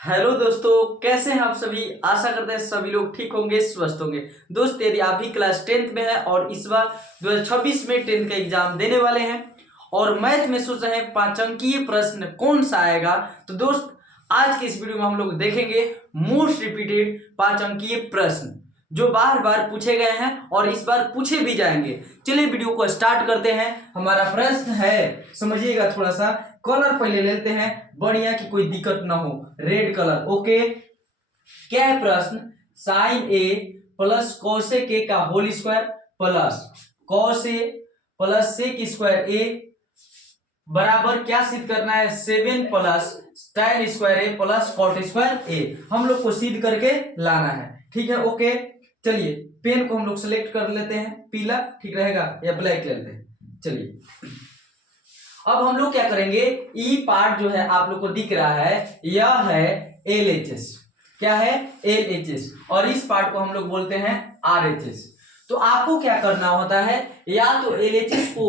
Hello दोस्तों, कैसे हैं आप सभी। आशा करते हैं सभी लोग ठीक होंगे, स्वस्थ होंगे। दोस्त, यदि आप भी क्लास 10th में हैं और इस बार 2026 में 10th का एग्जाम देने वाले हैं और मैथ में सोच रहे हैं 5 अंकीय प्रश्न कौन सा आएगा, तो दोस्त आज के इस वीडियो में हम लोग देखेंगे मोस्ट रिपीटेड 5 अंकीय प्रश्न जो बार बार पूछे गए हैं और इस बार पूछे भी जाएंगे। चलिए वीडियो को स्टार्ट करते हैं। हमारा प्रश्न है, समझिएगा थोड़ा सा, कलर पहले लेते हैं बढ़िया कि कोई दिक्कत ना हो। Red colour, okay. क्या है प्रश्न? Sine A plus cosec A का whole square plus cos A plus sec square A बराबर क्या सिद्ध करना है? 7 plus tan square A plus cot square A. हम लोग को सिद्ध करके लाना है, ठीक है, ओके। चलिए पेन को हम लोग सेलेक्ट कर लेते हैं, पीला ठीक रहेगा या ब्लैक लेते हैं। चलिए अब हम लोग क्या करेंगे, ई पार्ट जो है आप लोग को दिख रहा है, यह है LHS। क्या है? LHS। और इस पार्ट को हम लोग बोलते हैं RHS। तो आपको क्या करना होता है, या तो LHS को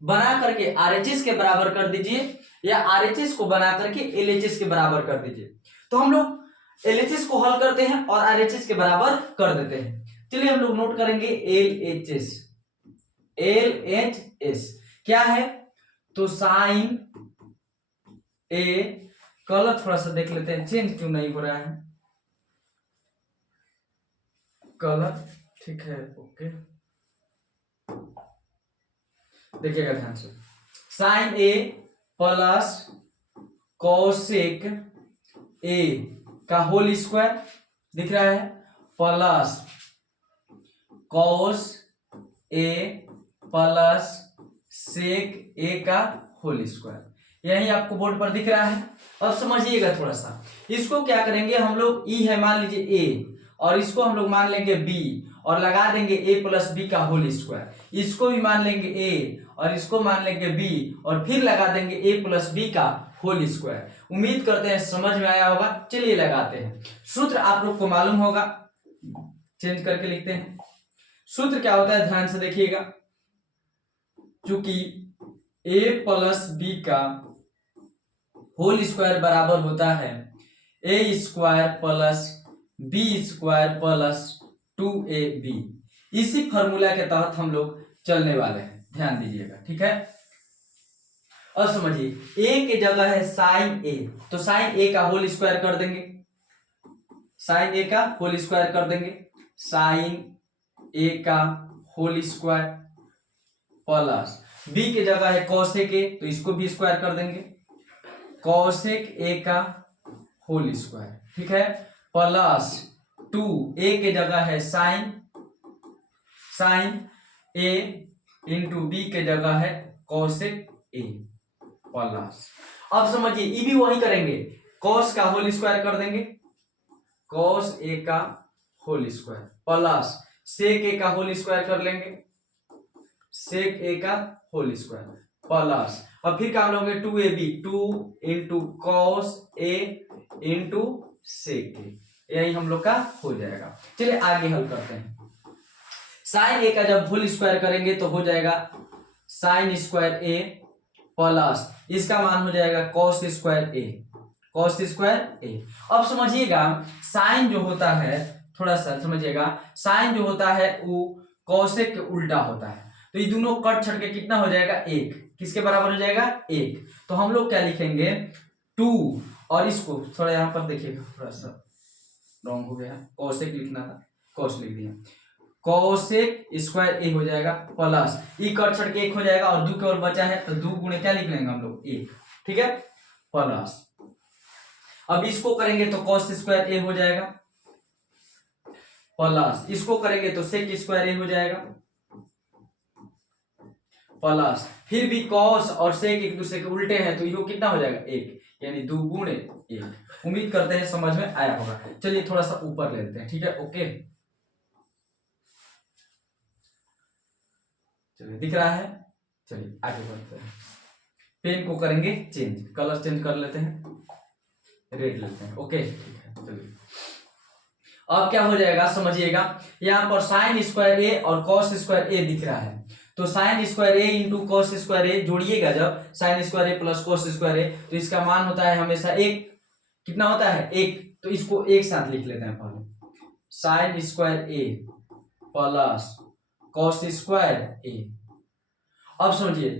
बना करके RHS के बराबर कर दीजिए या RHS को बना करके LHS के बराबर कर दीजिए। तो हम लोग LHS को हल करते हैं और RHS के बराबर कर देते हैं। चलिए हम लोग नोट करेंगे LHS। LHS क्या है? तो साइन ए, कलर थोड़ा सा देख लेते हैं, चेंज क्यों नहीं हो रहा है कलर, ठीक है, ओके। देखिएगा ध्यान से, sine A plus cosec A का होल स्क्वायर दिख रहा है plus cos A plus sec A का होल स्क्वायर, यही आपको बोर्ड पर दिख रहा है। अब समझिएगा थोड़ा सा, इसको क्या करेंगे हम लोग, ई है मान लीजिए ए और इसको हम लोग मान लेंगे बी और लगा देंगे ए प्लस बी का होल स्क्वायर। इसको भी मान लेंगे ए और इसको मान लेंगे बी और फिर लगा देंगे ए प्लस बी का होल स्क्वायर। उम्मीद करते हैं समझ में आया होगा। चलिए लगाते हैं। सूत्र आप लोग को मालूम होगा, चेंज करके लिखते हैं। सूत्र क्या होता है, ध्यान से देखिएगा। चूंकि a प्लस बी का होल स्क्वायर बराबर होता है a square plus b square plus 2ab, इसी फॉर्मूला के तहत हम लोग चलने वाले हैं, ध्यान दीजिएगा, ठीक है। अब समझिए, a की जगह है साइन a, तो साइन a का होल स्क्वायर कर देंगे, साइन a का होल स्क्वायर कर देंगे, साइन a का होल स्क्वायर प्लस b की जगह है कोसेक ए, तो इसको भी स्क्वायर कर देंगे, कोसेक ए का होल स्क्वायर, ठीक है, प्लस 2a की जगह है साइन ए इंटू बी की जगह है कोसेक ए प्लस। अब समझिए ये भी वही करेंगे, कॉस का होल स्क्वायर कर देंगे, कॉस ए का whole square plus sec A का होल स्क्वायर कर लेंगे, सेक ए का होल स्क्वायर प्लस, और फिर क्या लोगे 2ab, 2 into cos A into sec ए, यही हम लोग का हो जाएगा। चलिए आगे हल करते हैं। साइन ए का जब होल स्क्वायर करेंगे तो हो जाएगा साइन स्क्वायर ए प्लस इसका मान हो जाएगा कॉस स्क्वायर ए, कॉस स्क्वायर ए। अब समझिएगा साइन जो होता है, थोड़ा सा समझिएगा, साइन जो होता है वो कॉसेक के उल्टा होता है, तो ये दोनों कट छट के कितना हो जाएगा, एक। किसके बराबर हो जाएगा, एक। तो हम लोग क्या लिखेंगे, 2, और इसको थोड़ा यहां पर देखिएगा, थोड़ा सा रॉन्ग हो गया, कॉसेक लिखना था, कॉस लिख दिया, कॉसेक स्क्वायर ए हो जाएगा प्लस ई कट छट के एक हो जाएगा और 2 केवल बचा है, तो 2 गुणे क्या लिख लेंगे हम लोग, 1, ठीक है, प्लस। अब इसको करेंगे तो कॉस स्क्वायर ए हो जाएगा प्लस इसको करेंगे तो सेक स्क्वायर ए हो जाएगा प्लस, फिर भी कॉस और सेक एक दूसरे के उल्टे हैं तो ये कितना हो जाएगा, 1, यानी 2 गुणे 1। उम्मीद करते हैं समझ में आया होगा। चलिए थोड़ा सा ऊपर ले लेते हैं, ठीक है, ओके। चलिए दिख रहा है, चलिए आगे बढ़ते हैं। पेन को करेंगे चेंज, कलर चेंज कर लेते हैं, रेड लेते हैं, ओके, ठीक है। चलिए अब क्या हो जाएगा समझिएगा, यहाँ पर साइन स्क्वायर ए और कॉस स्क्वायर ए दिख रहा है, तो साइन स्क्वायर ए इंटू कॉस स्क्वायर ए जोड़िएगा जब, sine square A plus cos square ए, तो इसका मान होता है हमेशा 1, कितना होता है 1, तो इसको एक साथ लिख लेते हैं पहले, sine square A plus cos square ए। अब समझिए,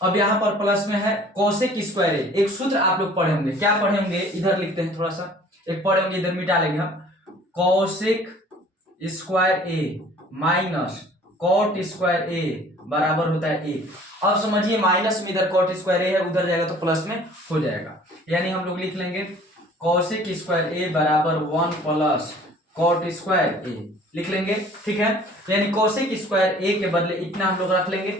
अब यहाँ पर प्लस में है कोसेक स्क्वायर ए। एक सूत्र आप लोग पढ़े होंगे, क्या पढ़े होंगे, इधर लिखते हैं थोड़ा सा, एक पढ़े होंगे, इधर मिटा लेंगे हम, cosec square A minus cot square A बराबर होता है 1। अब समझिए माइनस में इधर कॉट स्क्वायर ए है, उधर जाएगा तो प्लस में हो जाएगा, यानी हम लोग लिख लेंगे कोसेक स्क्वायर ए बराबर 1 प्लस कॉट स्क्वायर ए लिख लेंगे, ठीक है। यानी कोसेक स्क्वायर ए के बदले इतना हम लोग रख लेंगे।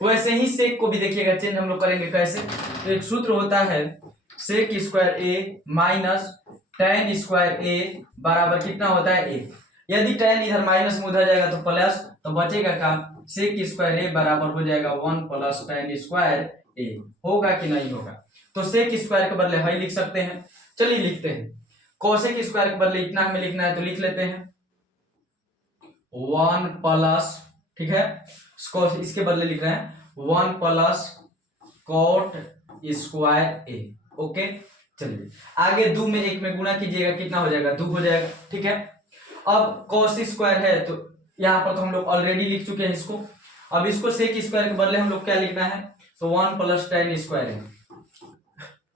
वैसे ही सेक को भी देखिएगा चेंज हम लोग करेंगे कैसे, तो एक सूत्र होता है सेक square A minus tan square A बराबर कितना होता है 1। यदि tan इधर माइनस में उधर जाएगा तो प्लस, तो बचेगा काम सेक स्क्वायर ए बराबर हो जाएगा 1 प्लस tan स्क्वायर ए। होगा कि नहीं होगा, तो सेक स्क्वायर के बदले हाई लिख सकते हैं, चलिए लिखते हैं। कोसेक स्क्वायर के बदले इतना हमें लिखना है तो लिख लेते हैं 1 प्लस, ठीक है, इसके बदले लिख रहे हैं 1 प्लस कॉट स्क्वायर ए। ओके, चलिए आगे 2 में 1 में गुणा कीजिएगा, कितना हो जाएगा 2 हो जाएगा, ठीक है। अब कॉस स्क्वायर है तो यहाँ पर तो हम लोग ऑलरेडी लिख चुके हैं इसको, अब इसको सेक स्क्वायर के बदले हम लोग क्या लिखना है, तो 1 प्लस tan स्क्वायर है,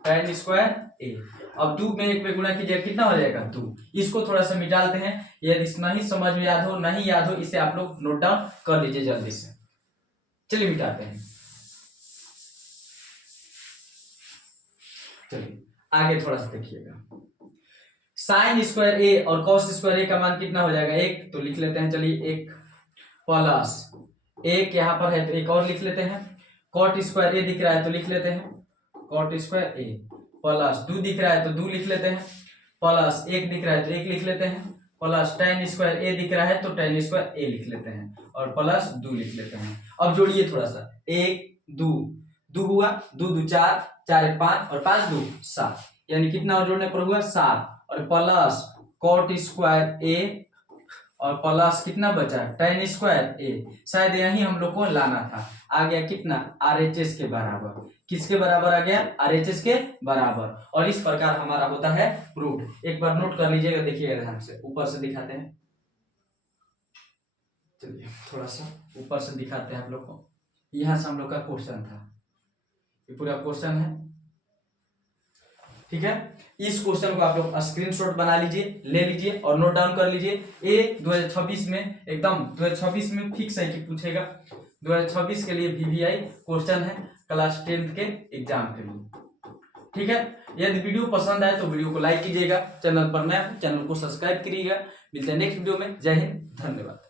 tan स्क्वायर ए। अब 2 में 1 में गुणा कीजिएगा, कितना हो जाएगा 2। इसको थोड़ा सा मिटाते हैं, यदि नहीं समझ में याद हो, नहीं याद हो, इसे आप लोग नोट डाउन कर लीजिए जल्दी से। चलिए मिटाते हैं, चलिए आगे थोड़ा सा देखिएगा। साइन स्क्वायर ए और कॉस स्क्वायर ए का मान कितना हो जाएगा 1, तो लिख लेते हैं, चलिए 1 प्लस 1 यहाँ पर है तो 1 और लिख लेते हैं, कॉट स्क्वायर ए दिख रहा है तो लिख लेते हैं कॉट स्क्वायर ए, प्लस 2 दिख रहा है तो 2 लिख लेते हैं, प्लस 1 दिख रहा है तो 1 लिख लेते हैं, प्लस tan स्क्वायर ए दिख रहा है तो tan स्क्वायर ए लिख लेते हैं, और प्लस 2 लिख लेते हैं। अब जोड़िए थोड़ा सा, 1 2 2 हुआ, 2 2 4 4 1 5 और 5 2 7, यानी कितना जोड़ने पर हुआ 7, और प्लस कॉट स्क्वायर ए और प्लस कितना बचा tan स्क्वायर ए। शायद यही हम लोग को लाना था, आ गया कितना RHS के बराबर। किसके बराबर आ गया, RHS के बराबर। और इस प्रकार हमारा होता है प्रूफ। एक बार नोट कर लीजिएगा, देखिएगा ध्यान से, ऊपर से दिखाते हैं, चलिए थोड़ा सा ऊपर से दिखाते हैं आप लोग को। यहाँ से हम लोग का क्वेश्चन था, ये पूरा क्वेश्चन है, ठीक है। इस क्वेश्चन को आप लोग स्क्रीनशॉट बना लीजिए, ले लीजिए और नोट डाउन कर लीजिए। ये 2026 में एकदम 2026 में फिक्स है कि पूछेगा, 2026 के लिए VVI क्वेश्चन है क्लास 10th के एग्जाम के लिए, ठीक है। यदि वीडियो पसंद आए तो वीडियो को लाइक कीजिएगा, चैनल पर नया चैनल को सब्सक्राइब करिएगा। मिलते हैं नेक्स्ट वीडियो में, जय हिंद, धन्यवाद।